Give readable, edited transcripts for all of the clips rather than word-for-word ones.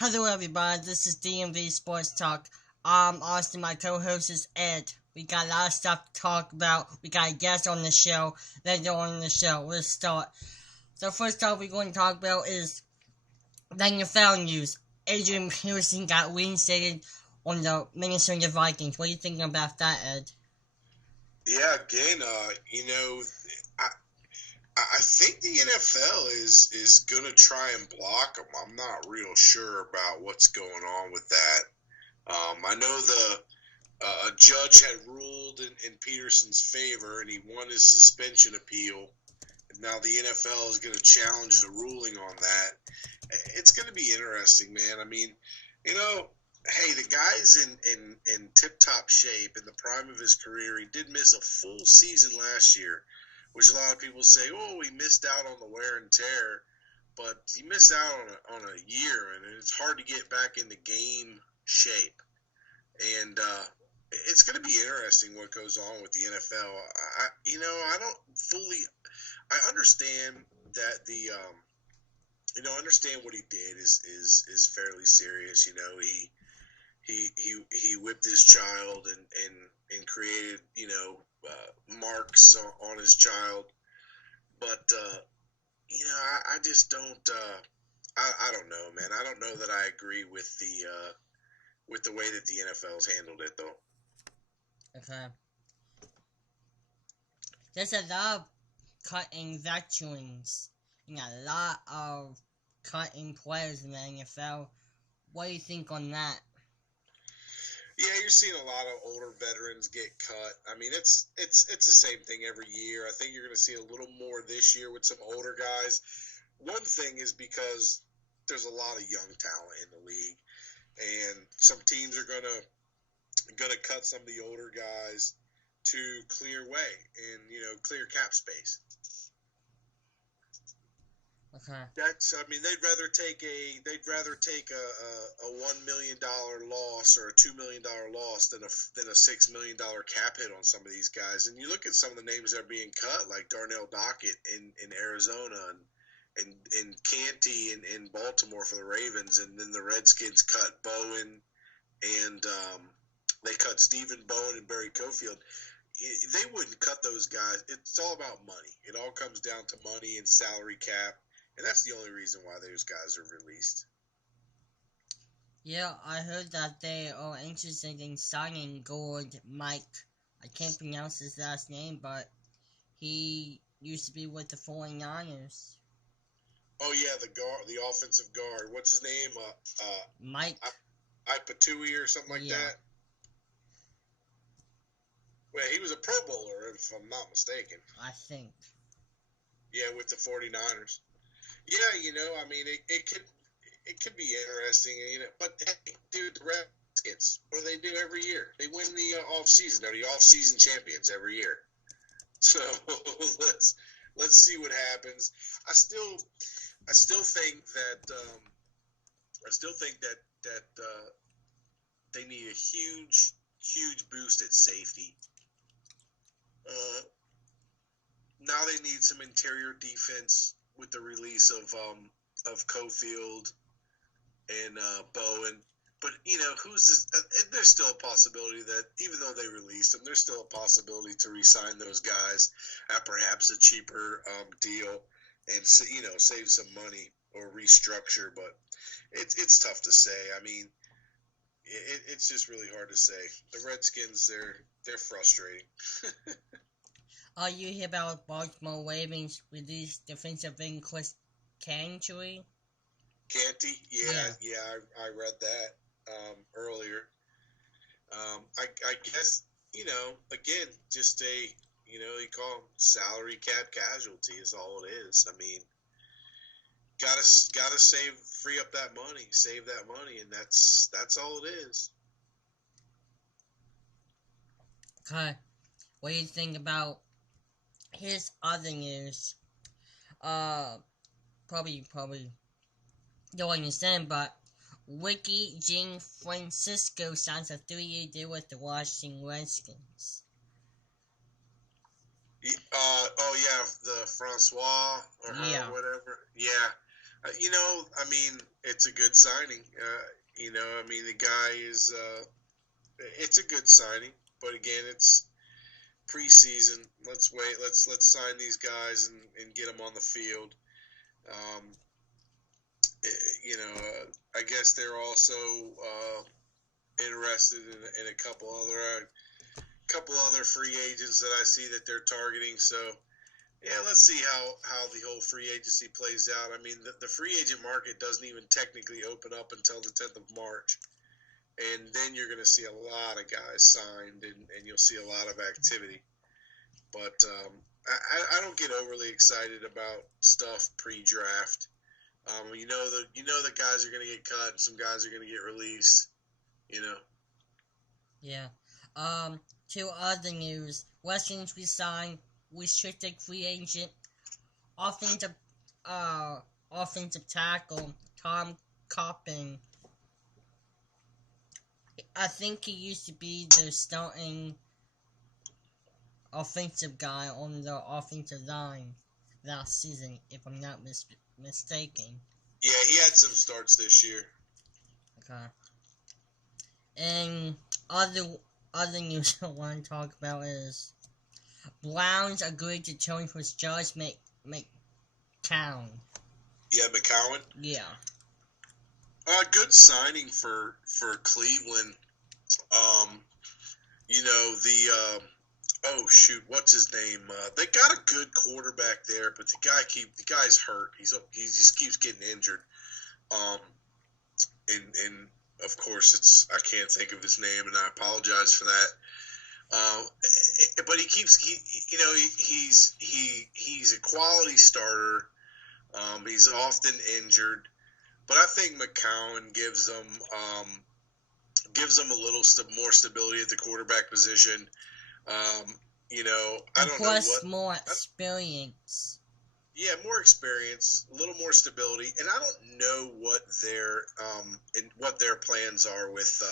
Hello everybody, this is DMV Sports Talk. I'm Austin, my co-host is Ed. We got a lot of stuff to talk about. We got a guest on the show. Later on in the show, let's start. The first topic we're going to talk about is the NFL news. Adrian Peterson got reinstated on the Minnesota Vikings. What are you thinking about that, Ed? Yeah, again, I I think the NFL is gonna try and block them. I'm not real sure about what's going on with that. I know the a judge had ruled in Peterson's favor, and he won his suspension appeal. And now the NFL is going to challenge the ruling on that. It's going to be interesting, man. I mean, you know, hey, the guy's in tip top shape in the prime of his career. He did miss a full season last year, which a lot of people say, oh, he missed out on the wear and tear, but he missed out on a year, and it's hard to get back into game shape. And it's going to be interesting what goes on with the NFL. I don't fully. I understand that understand what he did is fairly serious. He whipped his child and created marks on his child, but I just don't. I don't know, man. I don't know that I agree with the way that the NFL's handled it, though. Okay. There's a lot of cutting veterans and a lot of cutting players in the NFL. What do you think on that? Yeah, you're seeing a lot of older veterans get cut. I mean, it's the same thing every year. I think you're going to see a little more this year with some older guys. One thing is because there's a lot of young talent in the league, and some teams are gonna cut some of the older guys to clear way and clear cap space. Okay. They'd rather take a $1 million loss or a $2 million loss than a $6 million cap hit on some of these guys. And you look at some of the names that are being cut, like Darnell Dockett in Arizona and Canty in Baltimore for the Ravens, and then the Redskins cut Bowen and they cut Stephen Bowen and Barry Cofield. They wouldn't cut those guys. It's all about money. It all comes down to money and salary cap. And that's the only reason why those guys are released. Yeah, I heard that they are interested in signing Gord Mike. I can't pronounce his last name, but he used to be with the 49ers. Oh yeah, the offensive guard. What's his name? Mike. Ipatui or something like that. Well, he was a Pro Bowler, if I'm not mistaken. I think. Yeah, with the 49ers. Yeah, I mean, it could be interesting, but hey, dude, the Redskins, what do they do every year? They win the off season. They're the off season champions every year. So let's see what happens. I still think that they need a huge boost at safety. Now they need some interior defense with the release of Cofield and Bowen. But, there's still a possibility that even though they released them, there's still a possibility to re-sign those guys at perhaps a cheaper deal and, save some money or restructure. But it's tough to say. I mean, it's just really hard to say. The Redskins, they're frustrating. Are you hear about Baltimore Ravens released defensive end Chris Canty? Yeah, I read that earlier. I guess again, just you call them salary cap casualty is all it is. I mean, gotta free up that money, save that money, and that's all it is. Okay, what do you think about his other news? Probably don't understand, but Ricky Jean Francisco signs a 3-year deal with the Washington Redskins. The Francois or whatever. Yeah, I mean, it's a good signing. I mean, the guy is. It's a good signing, but again, it's preseason. Let's wait. Let's sign these guys and get them on the field. Um, I guess they're also interested in a couple other free agents that I see that they're targeting. So yeah, let's see how the whole free agency plays out. I mean, the free agent market doesn't even technically open up until the 10th of March. And then you're going to see a lot of guys signed, and you'll see a lot of activity. But I don't get overly excited about stuff pre-draft. The guys are going to get cut, and some guys are going to get released. Yeah. To other news, Western's resigned restricted free agent offensive offensive tackle Tom Coppin. I think he used to be the starting offensive guy on the offensive line last season, if I'm not mistaken. Yeah, he had some starts this year. Okay. And other news I want to talk about is Browns agreed to trade for Josh McCown. Yeah, McCown. Yeah. Good signing for Cleveland. Oh shoot, what's his name? They got a good quarterback there, but the guy's hurt. He just keeps getting injured. And of course I can't think of his name, and I apologize for that. But he's a quality starter. He's often injured, but I think McCown gives them a little more stability at the quarterback position. I don't know what. More experience. Yeah, more experience, a little more stability, and I don't know what their plans are with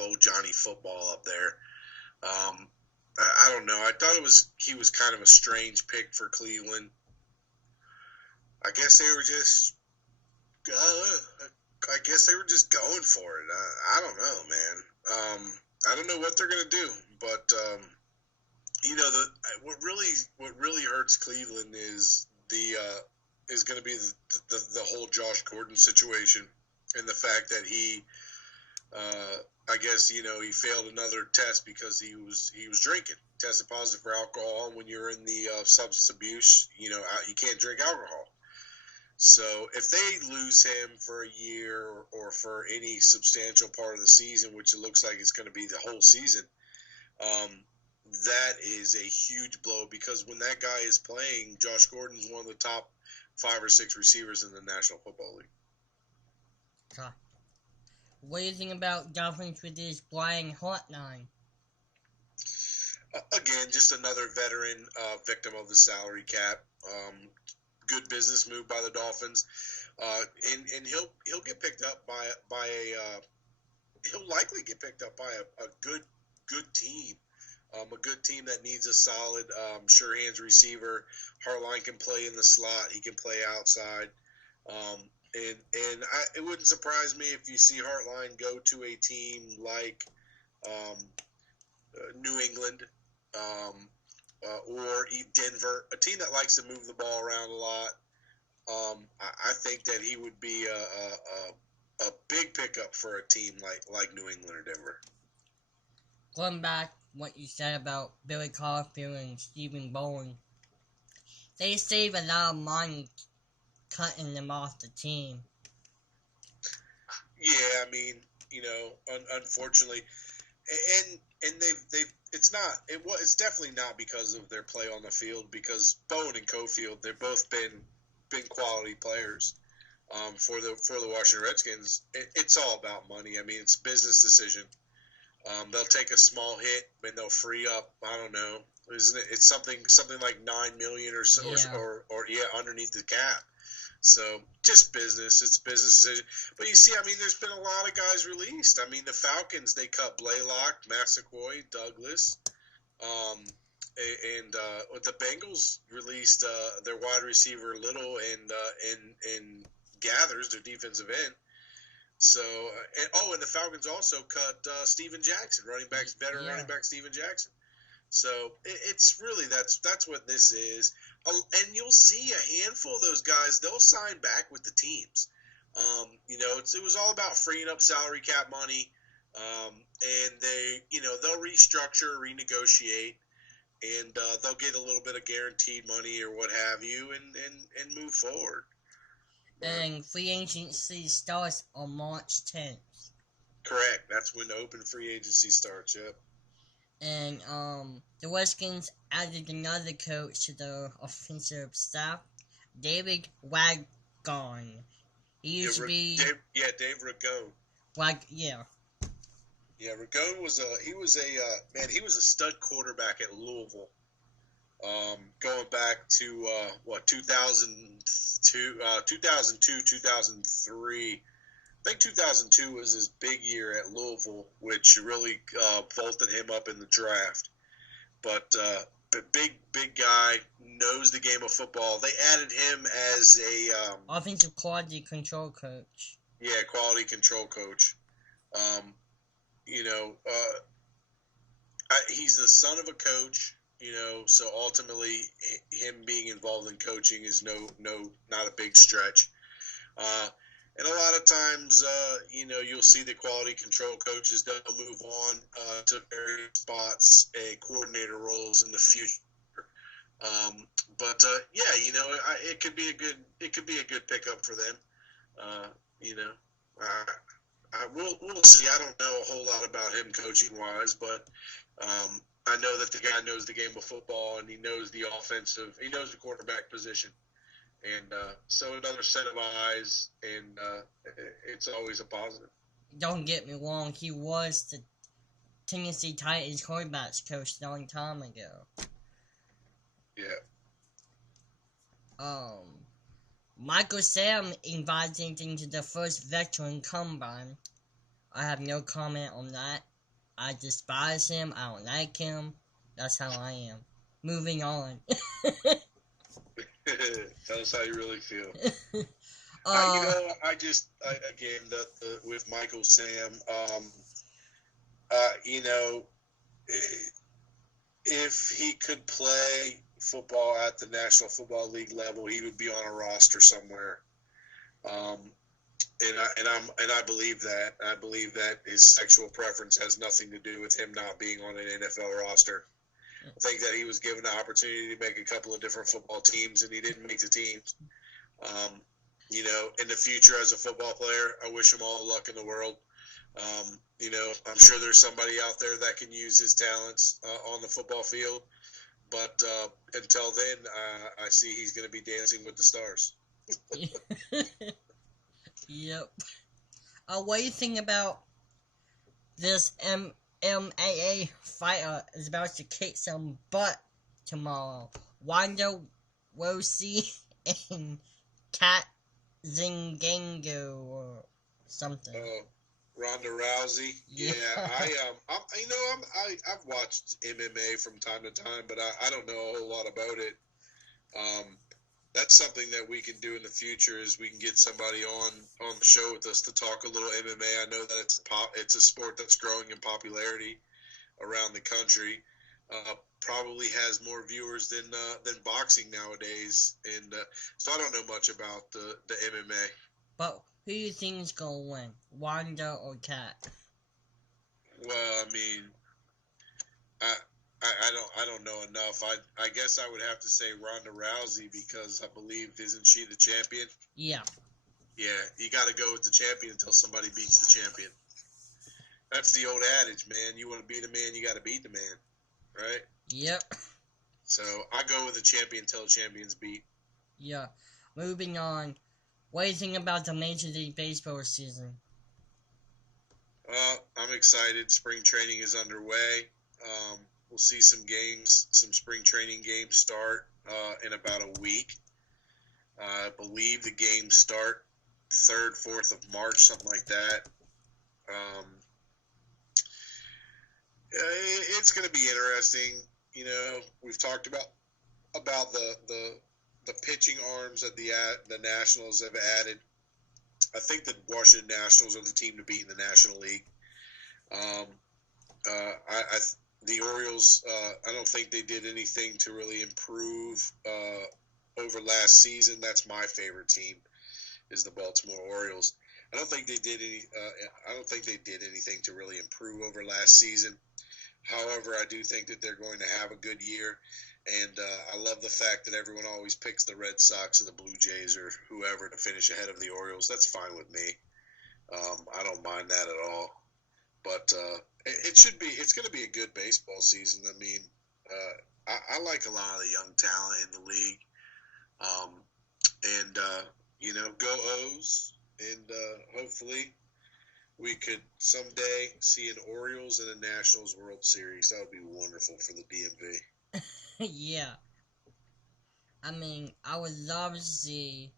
old Johnny Football up there. I don't know. I thought he was kind of a strange pick for Cleveland. I guess they were just. I guess they were just going for it. I don't know, man. I don't know what they're gonna do, but what really hurts Cleveland is going to be the whole Josh Gordon situation, and the fact that he, I guess he failed another test because he was drinking, tested positive for alcohol. And when you're in the substance abuse, you can't drink alcohol. So if they lose him for a year or for any substantial part of the season, which it looks like it's going to be the whole season, that is a huge blow, because when that guy is playing, Josh Gordon is one of the top 5 or 6 receivers in the National Football League. Okay. What do you think about Dolphins with this Brian Hartline? Again, just another veteran victim of the salary cap. Good business move by the Dolphins, and he'll get picked up by he'll likely get picked up by a good team. A good team that needs a solid, sure hands receiver. Hartline can play in the slot. He can play outside. It wouldn't surprise me if you see Hartline go to a team like New England or Denver, a team that likes to move the ball around a lot. I think that he would be a big pickup for a team like New England or Denver. Going back what you said about Billy Caulfield and Stephen Bowen, they save a lot of money cutting them off the team. Yeah, I mean, unfortunately, and it's definitely not because of their play on the field, because Bowen and Caulfield, they've both been quality players for the Washington Redskins. It's all about money. I mean, it's a business decision. They'll take a small hit and they'll free up, I don't know, isn't it? It's something like $9 million or so, Yeah. or underneath the cap. So just business. It's business decision. But you see, I mean, there's been a lot of guys released. I mean, the Falcons, they cut Blaylock, Massaquoi, Douglas, and the Bengals released their wide receiver Little and Gathers, their defensive end. So, and the Falcons also cut Steven Jackson, veteran running back Steven Jackson. So it's really that's what this is, and you'll see a handful of those guys. They'll sign back with the teams. It was all about freeing up salary cap money, and they'll restructure, renegotiate, and they'll get a little bit of guaranteed money or what have you, and move forward. And free agency starts on March 10th. Correct. That's when the open free agency starts. Yep. And the Redskins added another coach to the offensive staff, David Wagon. He used to be Dave Ragone. Yeah, Ragone was a stud quarterback at Louisville. Going back to 2002, 2003. I think 2002 was his big year at Louisville, which really vaulted him up in the draft. But big guy, knows the game of football. They added him as a offensive quality control coach. Yeah, quality control coach. He's the son of a coach. So ultimately, him being involved in coaching is not a big stretch. And a lot of times, you'll see the quality control coaches, they'll move on to various spots, coordinator roles in the future. It could be a good pickup for them. We'll see. I don't know a whole lot about him coaching wise, but I know that the guy knows the game of football and he knows the quarterback position. And so another set of eyes, and it's always a positive. Don't get me wrong, he was the Tennessee Titans quarterbacks coach a long time ago. Yeah. Michael Sam invited into the first veteran combine. I have no comment on that. I despise him. I don't like him. That's how I am. Moving on. Tell us how you really feel. With Michael Sam, if he could play football at the National Football League level, he would be on a roster somewhere. And I believe that. I believe that his sexual preference has nothing to do with him not being on an NFL roster. I think that he was given the opportunity to make a couple of different football teams, and he didn't make the teams. In the future as a football player, I wish him all the luck in the world. I'm sure there's somebody out there that can use his talents on the football field. But until then, I see he's going to be dancing with the stars. Yep. What do you think about this MMA fighter is about to kick some butt tomorrow? Ronda Rousey and Kat Zingano or something. Ronda Rousey. Yeah, I've watched MMA from time to time, but I don't know a whole lot about it. That's something that we can do in the future is we can get somebody on the show with us to talk a little MMA. I know that it's a sport that's growing in popularity around the country. Probably has more viewers than boxing nowadays, and so I don't know much about the MMA. But who do you think is gonna win, Ronda or Kat? Well, I mean, I don't know enough. I guess I would have to say Ronda Rousey because I believe isn't she the champion? Yeah. Yeah, you got to go with the champion until somebody beats the champion. That's the old adage, man. You want to beat a man, you got to beat the man, right? Yep. So I go with the champion until the champion's beat. Yeah. Moving on. What do you think about the Major League Baseball season? I'm excited. Spring training is underway. We'll see some spring training games start in about a week. I believe the games start 3rd, 4th of March, something like that. It's going to be interesting. We've talked about the pitching arms that the Nationals have added. I think the Washington Nationals are the team to beat in the National League. Um, the Orioles, I don't think they did anything to really improve over last season. That's my favorite team, is the Baltimore Orioles. I don't think they did anything to really improve over last season. However, I do think that they're going to have a good year, and I love the fact that everyone always picks the Red Sox or the Blue Jays or whoever to finish ahead of the Orioles. That's fine with me. I don't mind that at all. But it's going to be a good baseball season. I mean, I like a lot of the young talent in the league. And go O's. And hopefully we could someday see an Orioles and a Nationals World Series. That would be wonderful for the DMV. Yeah. I mean, I would love to see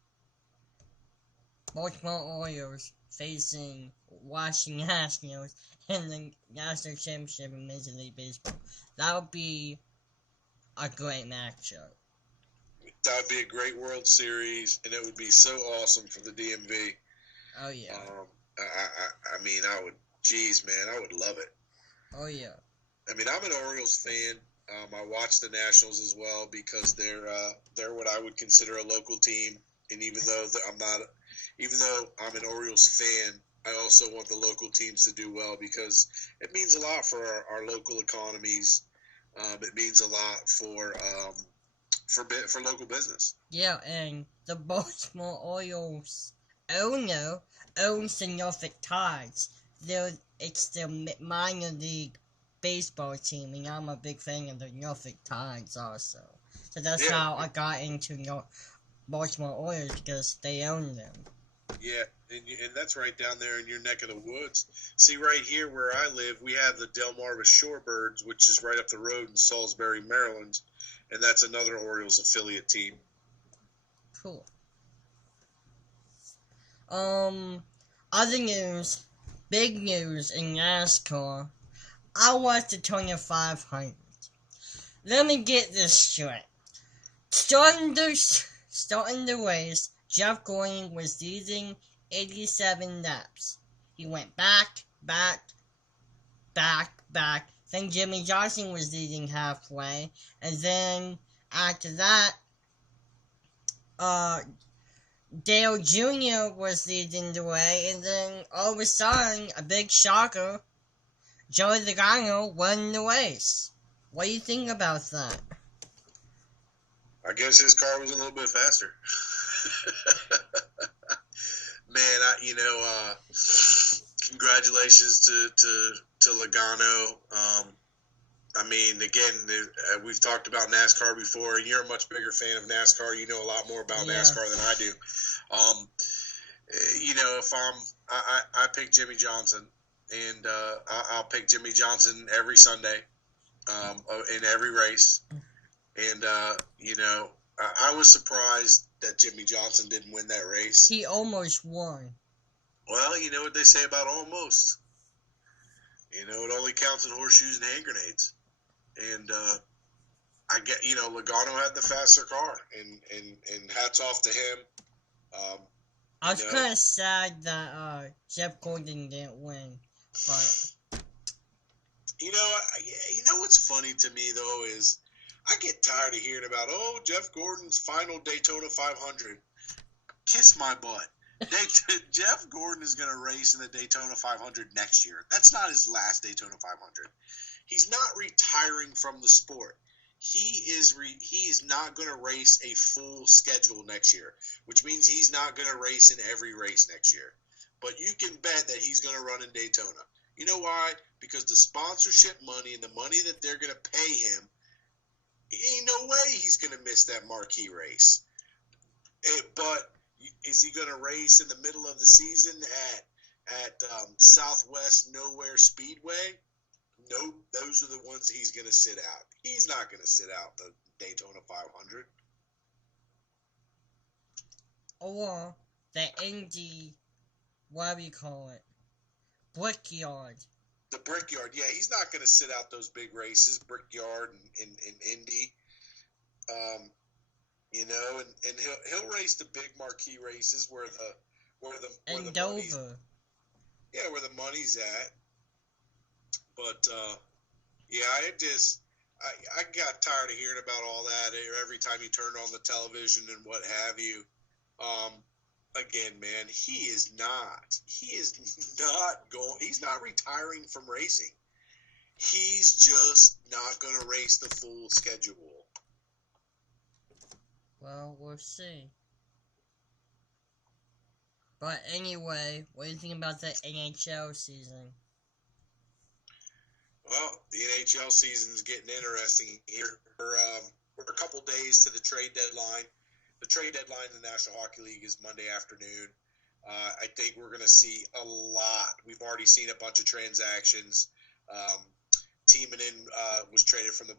Baltimore Orioles facing Washington Nationals in the National Championship in Major League Baseball. That would be a great matchup. That would be a great World Series, and it would be so awesome for the DMV. Oh, yeah. I mean, I would love it. Oh, yeah. I mean, I'm an Orioles fan. I watch the Nationals as well because they're what I would consider a local team. And even though I'm an Orioles fan, I also want the local teams to do well because it means a lot for our local economies. It means a lot for local business. Yeah, and the Baltimore Orioles owner owns the Norfolk Tides. It's the minor league baseball team, and I'm a big fan of the Norfolk Tides also. So that's how I got into Baltimore Orioles, because they own them. Yeah, and that's right down there in your neck of the woods. See, right here where I live, we have the Delmarva Shorebirds, which is right up the road in Salisbury, Maryland, and that's another Orioles affiliate team. Cool. Other news, big news in NASCAR. I watched the Daytona 500. Let me get this straight. Starting the race, Jeff Gordon was leading 87 laps. He went back. Then Jimmy Johnson was leading halfway. And then after that, Dale Jr. was leading the way. And then all of a sudden, a big shocker, Joey Logano won the race. What do you think about that? I guess his car was a little bit faster. Man, congratulations to Logano. I mean, again, we've talked about NASCAR before, and you're a much bigger fan of NASCAR. You know a lot more about NASCAR than I do. If I pick Jimmy Johnson, and I'll pick Jimmy Johnson every Sunday, in every race. And, I was surprised that Jimmy Johnson didn't win that race. He almost won. Well, you know what they say about almost. It only counts in horseshoes and hand grenades. And I get, Logano had the faster car, and hats off to him. I was kind of sad that Jeff Gordon didn't win, but you know what's funny to me though is I get tired of hearing about Jeff Gordon's final Daytona 500. Kiss my butt. Jeff Gordon is going to race in the Daytona 500 next year. That's not his last Daytona 500. He's not retiring from the sport. He is not going to race a full schedule next year, which means he's not going to race in every race next year. But you can bet that he's going to run in Daytona. You know why? Because the sponsorship money and the money that they're going to pay him, ain't no way he's going to miss that marquee race. But is he going to race in the middle of the season at Southwest Nowhere Speedway? Nope, those are the ones he's going to sit out. He's not going to sit out the Daytona 500. Or the Indy, what do you call it? Brickyard. The Brickyard, yeah, he's not going to sit out those big races, Brickyard and Indy. And he'll race the big marquee races where where the And money's Dover. where the money's at. But yeah, I got tired of hearing about all that every time you turned on the television and what have you. Um, again, man, he is not going. He's not retiring from racing. He's just not going to race the full schedule. Well, we'll see. But anyway, what do you think about the NHL season? Well, the NHL season is getting interesting here. We're a couple days to the trade deadline. The trade deadline in the National Hockey League is Monday afternoon. I think we're going to see a lot. We've already seen a bunch of transactions. Timonen was traded from the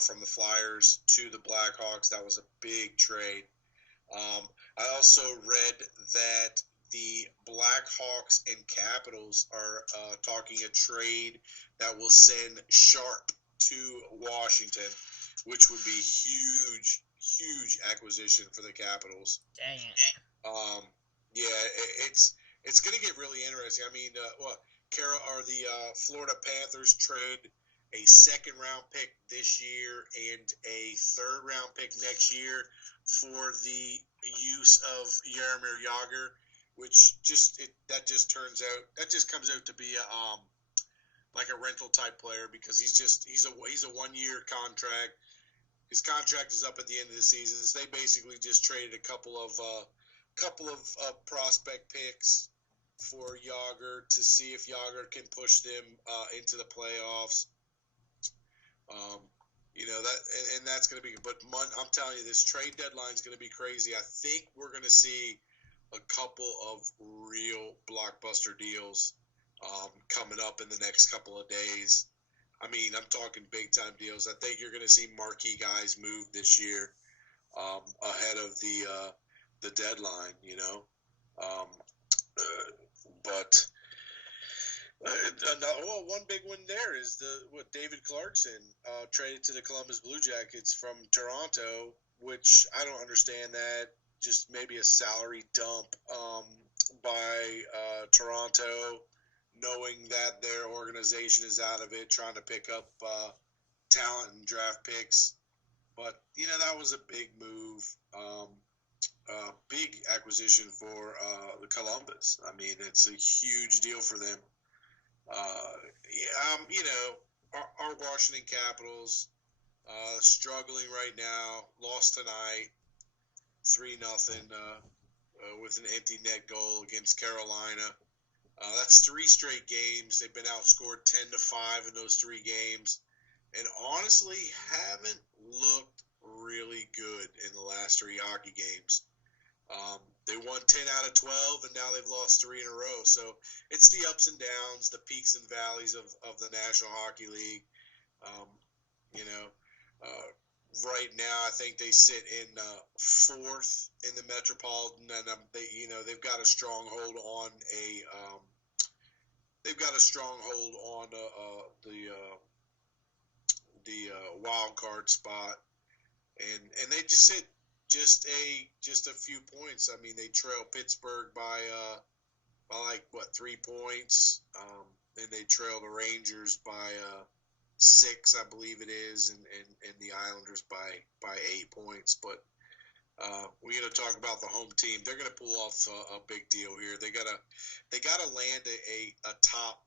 from the Flyers to the Blackhawks. That was a big trade. I also read that the Blackhawks and Capitals are talking a trade that will send Sharp to Washington, which would be huge acquisition for the Capitals. Dang it. Yeah, it's going to get really interesting. I mean, the Florida Panthers trade a second-round pick this year and a third-round pick next year for the use of Jaromir Jagr, which just comes out to be like a rental type player because he's a 1-year contract. His contract is up at the end of the season. So they basically just traded a couple of prospect picks for Jagr to see if Jagr can push them into the playoffs. And that's going to be. But I'm telling you, this trade deadline is going to be crazy. I think we're going to see a couple of real blockbuster deals coming up in the next couple of days. I mean, I'm talking big time deals. I think you're going to see marquee guys move this year ahead of the deadline. But one big one there is David Clarkson traded to the Columbus Blue Jackets from Toronto, which I don't understand that. Just maybe a salary dump by Toronto, knowing that their organization is out of it, trying to pick up talent and draft picks. But, that was a big move, big acquisition for the Columbus. I mean, it's a huge deal for them. Our Washington Capitals struggling right now, lost tonight 3-0 with an empty net goal against Carolina. That's 3 straight games. They've been outscored 10-5 in those 3 games, and honestly haven't looked really good in the last 3 hockey games. They won 10 out of 12, and now they've lost 3 in a row. So it's the ups and downs, the peaks and valleys of the National Hockey League. Right now, I think they sit in 4th in the Metropolitan, and they've got a stronghold on the wild card spot, and they just sit just a few points. I mean, they trail Pittsburgh by 3 points, and they trail the Rangers by 6, I believe it is, and the Islanders by 8 points. But we're going to talk about the home team. They're going to pull off a big deal here. They gotta land a top.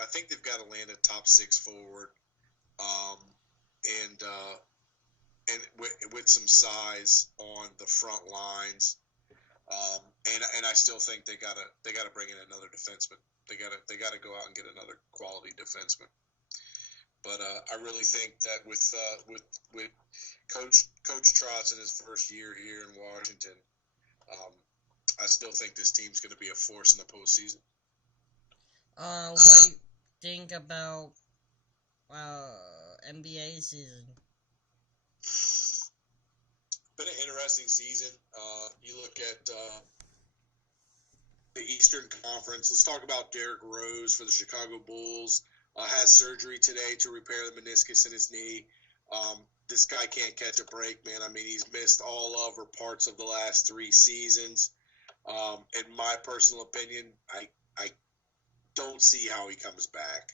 I think they've got to land a top 6 forward, and with some size on the front lines. And I still think they gotta bring in another defenseman. They gotta go out and get another quality defenseman. But I really think that with Coach Trotz in his first year here in Washington, I still think this team's going to be a force in the postseason. What do you think about NBA season? Been an interesting season. You look at the Eastern Conference. Let's talk about Derrick Rose for the Chicago Bulls. Has surgery today to repair the meniscus in his knee. This guy can't catch a break, man. I mean, he's missed all of or parts of the last 3 seasons. In my personal opinion, I don't see how he comes back.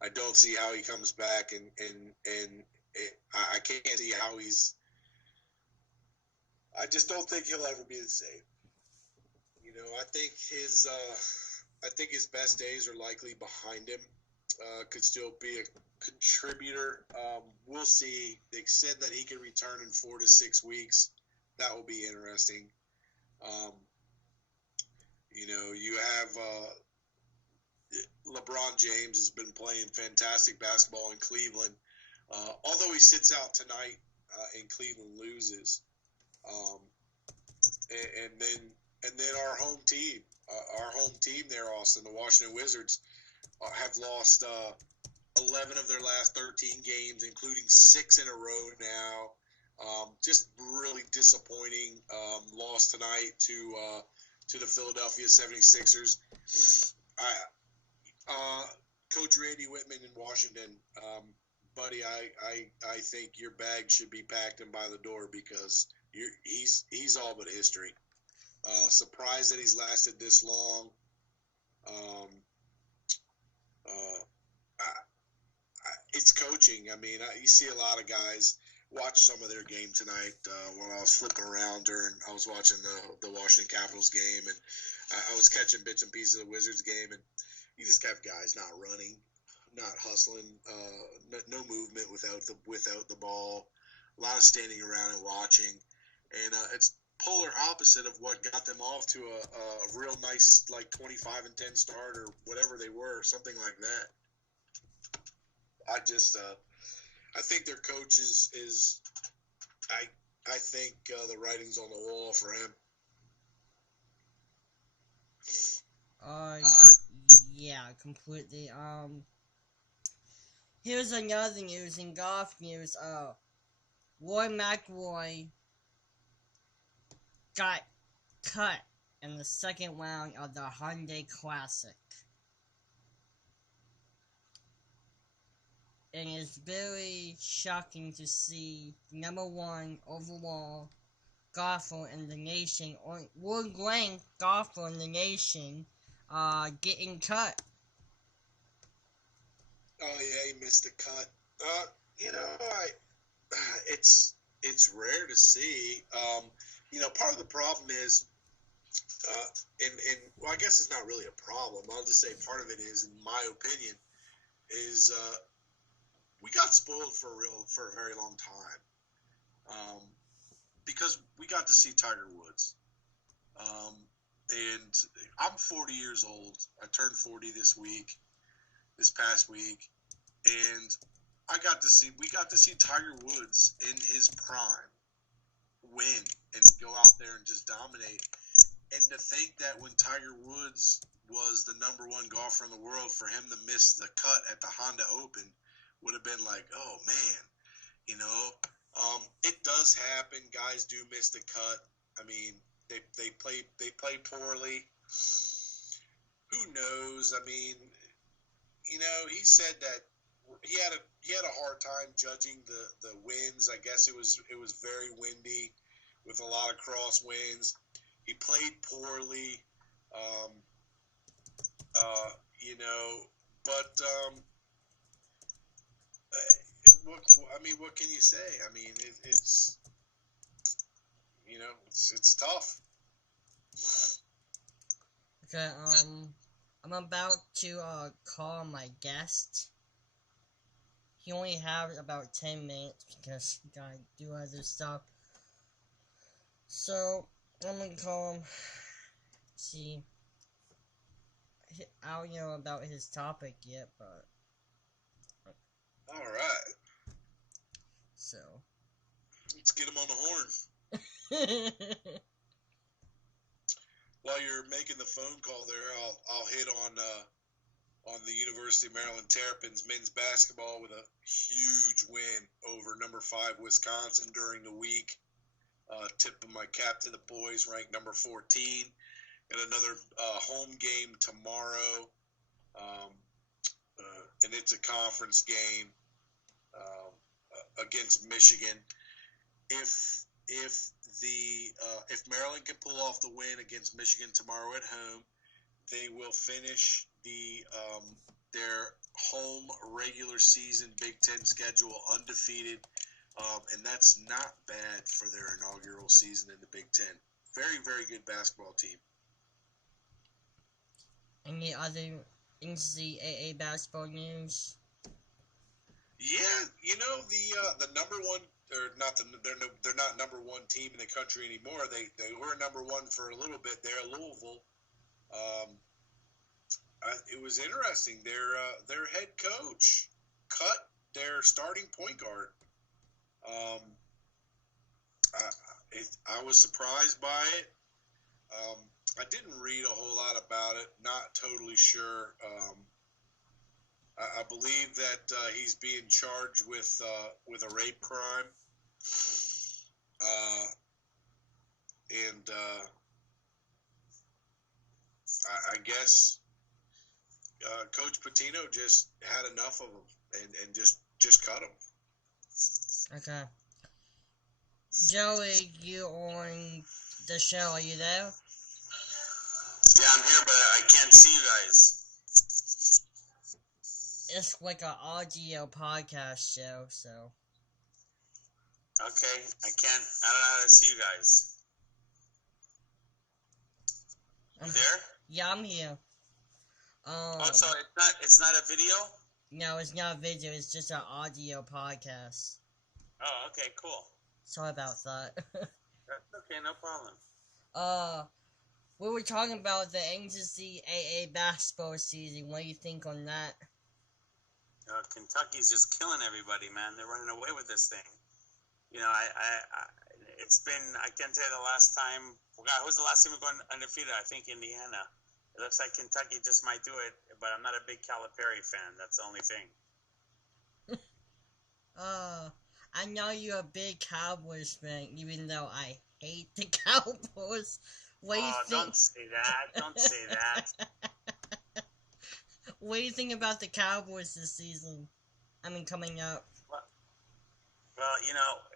I don't see how he comes back, and I can't see how he's. I just don't think he'll ever be the same. You know, I think his best days are likely behind him. Could still be a contributor. We'll see. They said that he can return in 4 to 6 weeks. That will be interesting. Um, you know, you have LeBron James has been playing fantastic basketball in Cleveland. Although he sits out tonight and Cleveland loses, um, and then our home team there, Austin, the Washington Wizards, have lost 11 of their last 13 games, including 6 in a row now. Just really disappointing loss tonight to the Philadelphia 76ers. Coach Randy Whitman in Washington, buddy, I think your bag should be packed and by the door because he's all but history. Surprised that he's lasted this long. It's coaching. I mean, you see a lot of guys watch some of their game tonight when I was flipping around I was watching the Washington Capitals game, and I was catching bits and pieces of the Wizards game, and you just have guys not running, not hustling, no movement without the ball, a lot of standing around and watching, and it's polar opposite of what got them off to a real nice like 25-10 start or whatever they were, something like that. I think their coach is I think the writing's on the wall for him. Yeah, completely. Here's another news in golf news. Rory McIlroy got cut in the second round of the Hyundai Classic. And it's very shocking to see number 1 overall golfer in the nation, or world ranked golfer in the nation, getting cut. Oh yeah, he missed the cut. You know, it's rare to see. You know, part of the problem is, and well, I guess it's not really a problem. I'll just say part of it is, in my opinion, is we got spoiled for a very long time, because we got to see Tiger Woods, and I'm 40 years old. I turned 40 this past week, and we got to see Tiger Woods in his prime win and go out there and just dominate. And to think that when Tiger Woods was the number 1 golfer in the world, for him to miss the cut at the Honda Open would have been like, oh man, you know, it does happen. Guys do miss the cut. I mean, they play poorly. Who knows? I mean, you know, he said that he had a hard time judging the winds. I guess it was very windy with a lot of crosswinds. He played poorly, you know, but what can you say? I mean, it's you know, it's tough. Okay, I'm about to call my guest. He only has about 10 minutes because he gotta do other stuff. So I'm gonna call him. See, I don't know about his topic yet, but all right. So let's get him on the horn. While you're making the phone call there, I'll hit on the University of Maryland Terrapins men's basketball with a huge win over number 5 Wisconsin during the week. Tipping my cap to the boys, ranked number 14, and another home game tomorrow, and it's a conference game against Michigan. If if Maryland can pull off the win against Michigan tomorrow at home, they will finish their home regular season Big Ten schedule undefeated, and that's not bad for their inaugural season in the Big Ten. Very, very good basketball team. Any other NCAA basketball news? Yeah, the number one, or not they're not number one team in the country anymore. They were number one for a little bit there, Louisville. It was interesting. Their head coach cut their starting point guard. I was surprised by it. I didn't read a whole lot about it. Not totally sure. I believe that he's being charged with a rape crime, and I guess Coach Pitino just had enough of him and just cut him. Okay. Joey, you on the show? Are you there? Yeah, I'm here, but I can't see you guys. It's like an audio podcast show, so. Okay, I don't know how to see you guys. You there? Yeah, I'm here. So it's not a video? No, it's not a video, it's just an audio podcast. Oh, okay, cool. Sorry about that. That's okay, no problem. We were talking about the NCAA basketball season. What do you think on that? Kentucky's just killing everybody, man. They're running away with this thing. It's been, I can't tell you the last time. Who's the last team we're going undefeated? I think Indiana. It looks like Kentucky just might do it, but I'm not a big Calipari fan. That's the only thing. I know you're a big Cowboys fan, even though I hate the Cowboys. What do you think? Don't say that. Don't say that. What do you think about the Cowboys this season? Coming up. Well,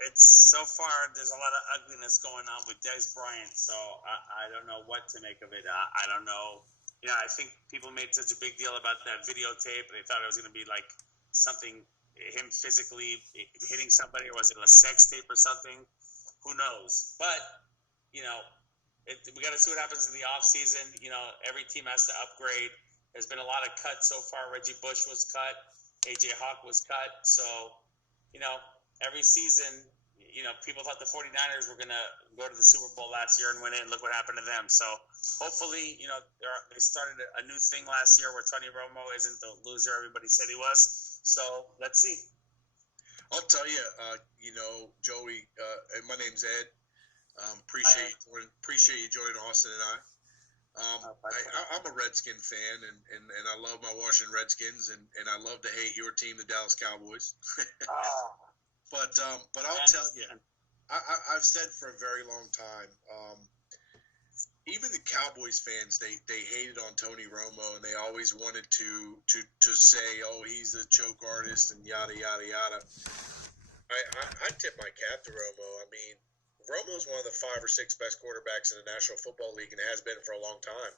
it's so far, there's a lot of ugliness going on with Dez Bryant, so I don't know what to make of it. I don't know. I think people made such a big deal about that videotape, and they thought it was going to be like something, him physically hitting somebody, or was it a sex tape or something? Who knows? But, we got to see what happens in the offseason. Every team has to upgrade. There's been a lot of cuts so far. Reggie Bush was cut. A.J. Hawk was cut. So, every season, people thought the 49ers were going to go to the Super Bowl last year and win it, and look what happened to them. So, hopefully, they started a new thing last year where Tony Romo isn't the loser everybody said he was. So, let's see. I'll tell you, Joey, my name's Ed. Appreciate you joining Austin and I. I'm a Redskin fan, and I love my Washington Redskins, and I love to hate your team, the Dallas Cowboys. But I'll tell you, I've said for a very long time, even the Cowboys fans, they hated on Tony Romo, and they always wanted to say, oh, he's a choke artist and yada yada yada. I tip my cap to Romo. Romo's one of the 5 or 6 best quarterbacks in the National Football League, and has been for a long time.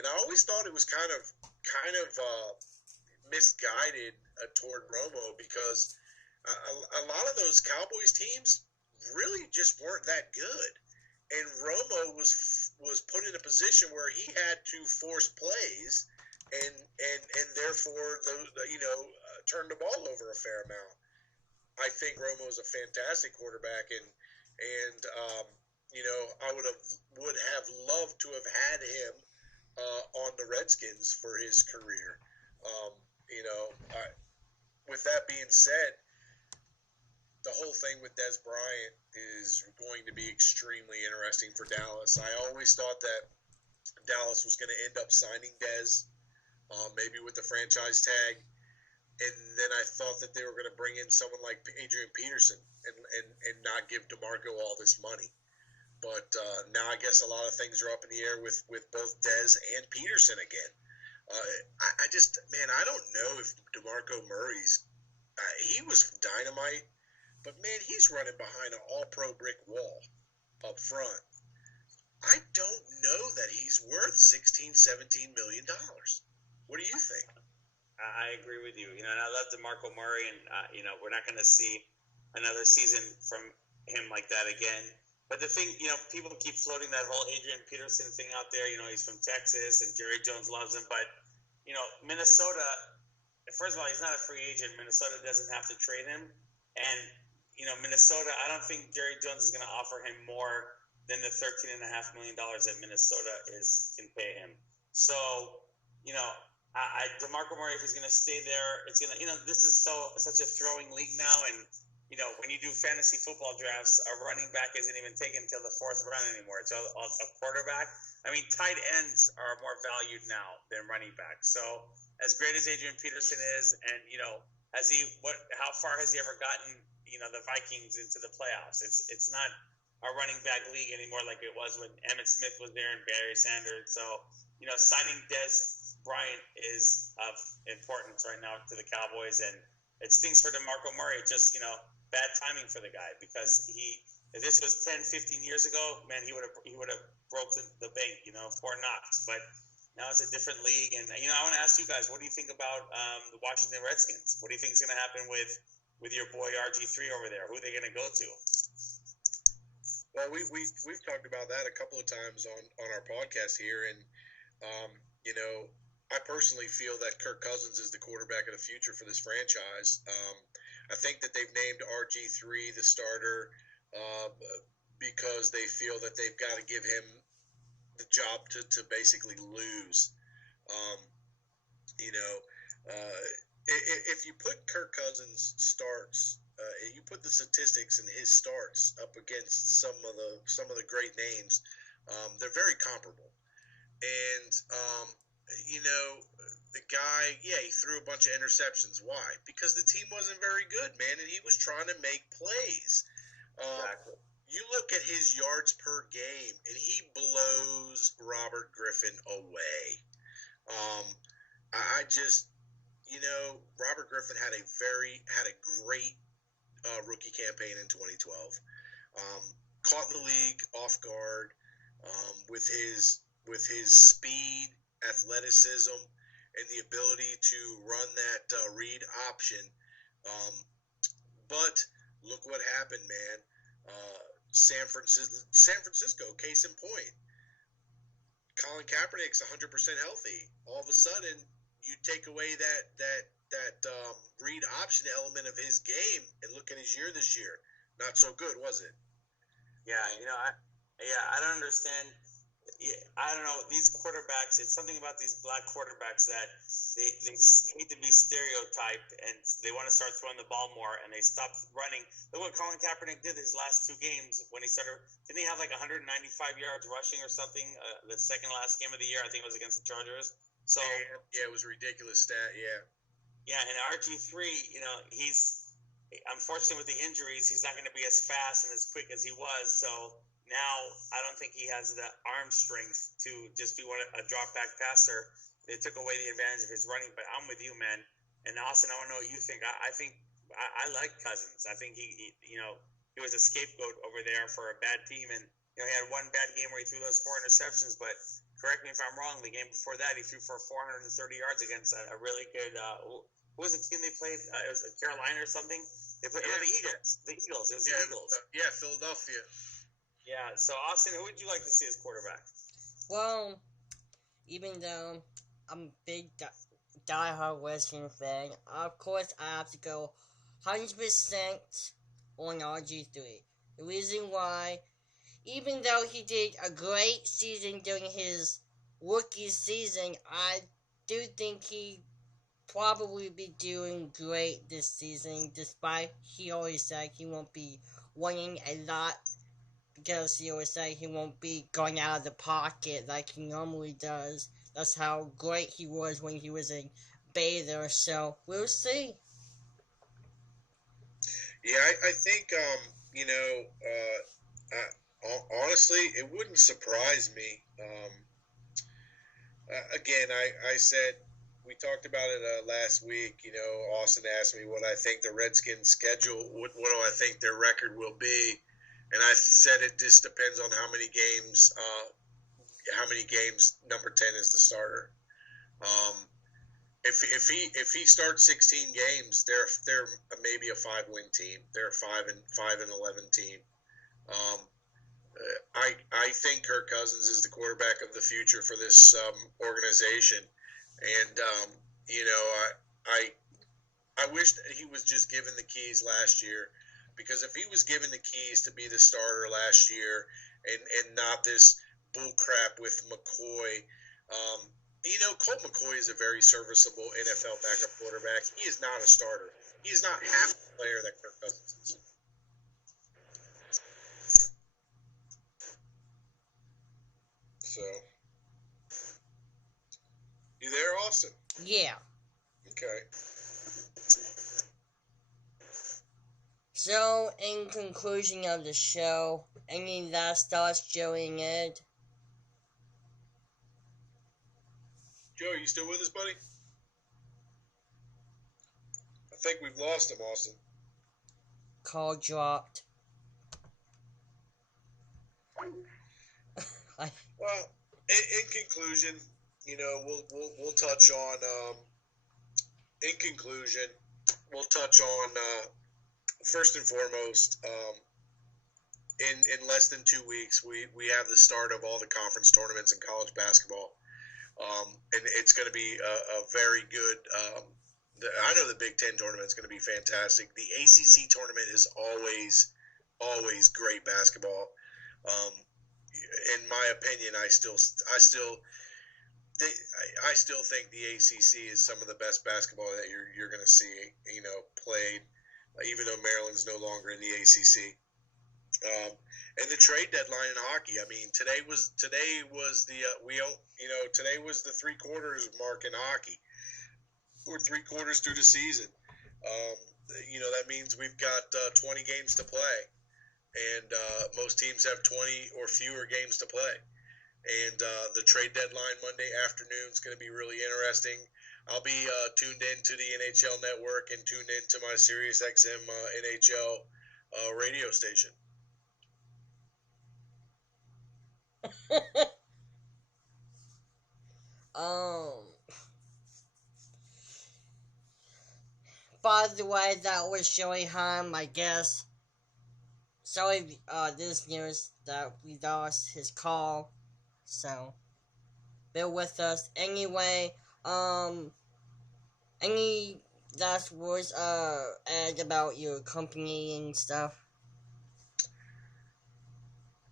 And I always thought it was kind of misguided toward Romo, because a lot of those Cowboys teams really just weren't that good, and Romo was put in a position where he had to force plays, and therefore turn the ball over a fair amount. I think Romo's a fantastic quarterback, and I would have loved to have had him on the Redskins for his career. With that being said, the whole thing with Dez Bryant is going to be extremely interesting for Dallas. I always thought that Dallas was going to end up signing Dez, maybe with the franchise tag. And then I thought that they were going to bring in someone like Adrian Peterson and not give DeMarco all this money. But now I guess a lot of things are up in the air with both Dez and Peterson again. I don't know if DeMarco Murray's he was dynamite, but man, he's running behind an all-pro brick wall. up front. I don't know that he's worth $16-17 million. What do you think? I agree with you. And I love DeMarco Murray, and we're not going to see another season from him like that again. But the thing, people keep floating that whole Adrian Peterson thing out there. He's from Texas, and Jerry Jones loves him. But Minnesota, first of all, he's not a free agent. Minnesota doesn't have to trade him, and Minnesota, I don't think Jerry Jones is going to offer him more than the $13.5 million that Minnesota can pay him. So, DeMarco Murray, if he's going to stay there, it's going to, this is such a throwing league now. And, when you do fantasy football drafts, a running back isn't even taken until the fourth round anymore. It's a quarterback. I mean, tight ends are more valued now than running backs. So as great as Adrian Peterson is, and, how far has he ever gotten, the Vikings into the playoffs? It's not a running back league anymore like it was when Emmitt Smith was there and Barry Sanders. So, signing Dez Bryant is of importance right now to the Cowboys, and it stinks for DeMarco Murray. Just, bad timing for the guy, because if this was 10, 15 years ago, man, he would have broke the bank, Fort Knox. But now it's a different league, and I want to ask you guys, what do you think about the Washington Redskins? What do you think is going to happen with your boy RG3 over there? Who are they going to go to? Well, we've talked about that a couple of times on our podcast here, and I personally feel that Kirk Cousins is the quarterback of the future for this franchise. I think that they've named RG3 the starter because they feel that they've got to give him the job to basically lose. If you put Kirk Cousins starts, you put the statistics and his starts up against some of the great names, they're very comparable. And the guy, he threw a bunch of interceptions. Why? Because the team wasn't very good, man, and he was trying to make plays. Exactly. You look at his yards per game, and he blows Robert Griffin away. I just, Robert Griffin had a great rookie campaign in 2012. Caught the league off guard with his speed, athleticism, and the ability to run that read option. But look what happened, man. San Francisco, case in point. Colin Kaepernick's 100% healthy. All of a sudden, you take away that read option element of his game, and look at his year this year. Not so good, was it? Yeah, I don't understand. I don't know, these quarterbacks, it's something about these black quarterbacks that they hate to be stereotyped, and they want to start throwing the ball more, and they stop running. Look what Colin Kaepernick did his last two games when he started. Didn't he have like 195 yards rushing or something the second last game of the year? I think it was against the Chargers. So yeah, it was a ridiculous stat, Yeah, and RG3, he's, unfortunately with the injuries, he's not going to be as fast and as quick as he was, so now I don't think he has the arm strength to just be a drop back passer. They took away the advantage of his running, but I'm with you, man. And Austin, I want to know what you think. I think I like Cousins. I think he was a scapegoat over there for a bad team, and he had one bad game where he threw those 4 interceptions. But correct me if I'm wrong. The game before that, he threw for 430 yards against a really good. Who was the team they played? It was Carolina or something. They played the Eagles. The Eagles. It was the Eagles. Philadelphia. Yeah, so Austin, who would you like to see as quarterback? Well, even though I'm a big diehard Western fan, of course I have to go 100% on RG3. The reason why, even though he did a great season during his rookie season, I do think he probably be doing great this season, despite he always said he won't be winning a lot, because he always said he won't be going out of the pocket like he normally does. That's how great he was when he was in Baylor, so we'll see. Yeah, I think, honestly, it wouldn't surprise me. Again, I said, we talked about it last week. Austin asked me what I think the Redskins' schedule, what do I think their record will be. and I said it just depends on how many games number 10 is the starter. If he starts 16 games, they're maybe a 5-win team. They're a 5-11 team. I think Kirk Cousins is the quarterback of the future for this organization, and I wish that he was just given the keys last year, because if he was given the keys to be the starter last year and not this bull crap with McCoy. Colt McCoy is a very serviceable NFL backup quarterback. He is not a starter. He is not half the player that Kirk Cousins is. So, you there, Austin? Yeah. Okay. So, in conclusion of the show, any last thoughts, Joey and Ed? Joe, are you still with us, buddy? I think we've lost him, Austin. Call dropped. Well, in conclusion, we'll touch on. In conclusion, we'll touch on first and foremost. In less than 2 weeks, we have the start of all the conference tournaments in college basketball. And it's going to be a very good. I know the Big Ten tournament is going to be fantastic. The ACC tournament is always great basketball. In my opinion, I still think the ACC is some of the best basketball that you're going to see, played, even though Maryland's no longer in the ACC. And the trade deadline in hockey. I mean, today was the today was the 3/4 mark in hockey. We're 3/4 through the season. That means we've got 20 games to play, and most teams have 20 or fewer games to play. And the trade deadline Monday afternoon is going to be really interesting. I'll be tuned in to the NHL Network and tuned in to my SiriusXM NHL radio station. By the way, that was Joey Heim, I guess. Sorry, this news that we lost his call, so bear with us. Anyway, any last words, Ed, about your company and stuff?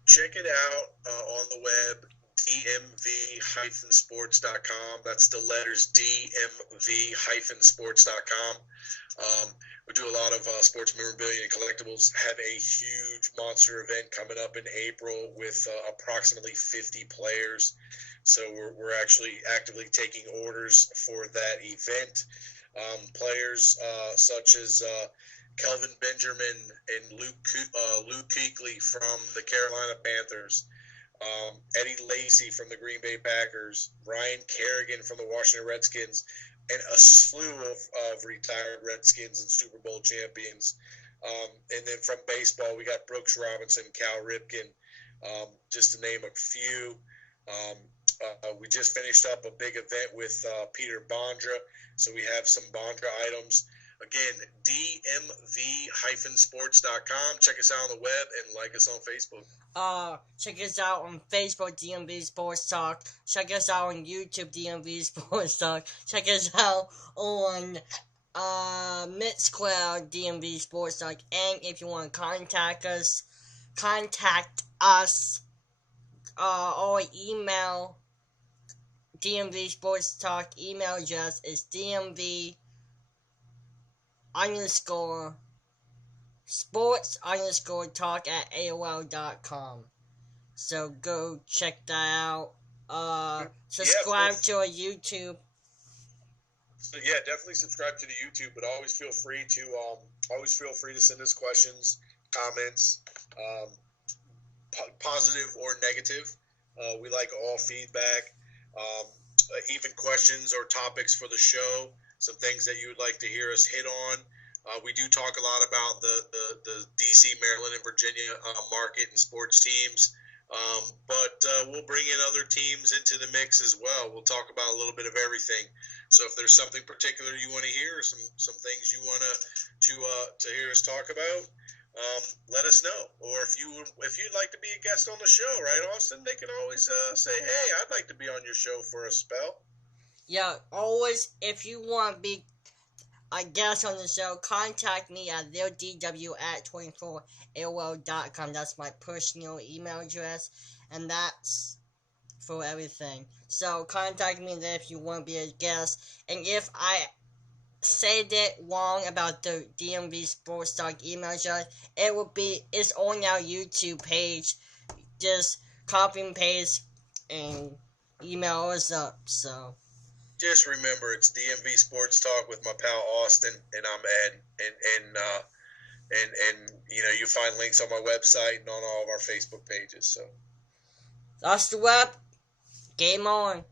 Check it out on the web, dmv-sports.com. That's the letters dmv-sports.com. We do a lot of sports memorabilia and collectibles. Have a huge monster event coming up in April with approximately 50 players. So we're actually actively taking orders for that event. Players such as Kelvin Benjamin and Luke Kuechly from the Carolina Panthers, Eddie Lacy from the Green Bay Packers, Ryan Kerrigan from the Washington Redskins, and a slew of retired Redskins and Super Bowl champions. And then from baseball, we got Brooks Robinson, Cal Ripken, just to name a few. We just finished up a big event with Peter Bondra, so we have some Bondra items. Again, dmv-sports.com. Check us out on the web and like us on Facebook. Check us out on Facebook, DMV Sports Talk. Check us out on YouTube, DMV Sports Talk. Check us out on Mixcloud, DMV Sports Talk. And if you want to contact us or email DMV Sports Talk. Email address is DMV_sports_talk@AOL.com. So go check that out. Subscribe to our YouTube. So yeah, definitely subscribe to the YouTube, but always feel free to send us questions, comments, positive or negative. We like all feedback, even questions or topics for the show. Some things that you would like to hear us hit on. We do talk a lot about the DC, Maryland, and Virginia market and sports teams. But we'll bring in other teams into the mix as well. We'll talk about a little bit of everything. So if there's something particular you want to hear, some things you want to hear us talk about, let us know. Or if you'd like to be a guest on the show, right, Austin? They can always say, "Hey, I'd like to be on your show for a spell." Yeah, always, if you want to be a guest on the show, contact me at theodw@24aol.com. That's my personal email address, and that's for everything. So contact me there if you want to be a guest. And if I said it wrong about the DMV Sports Talk email address, it's on our YouTube page. Just copy and paste and email us up. So just remember, it's DMV Sports Talk with my pal Austin, and I'm Ed, and you find links on my website and on all of our Facebook pages. So that's the wrap. Game on.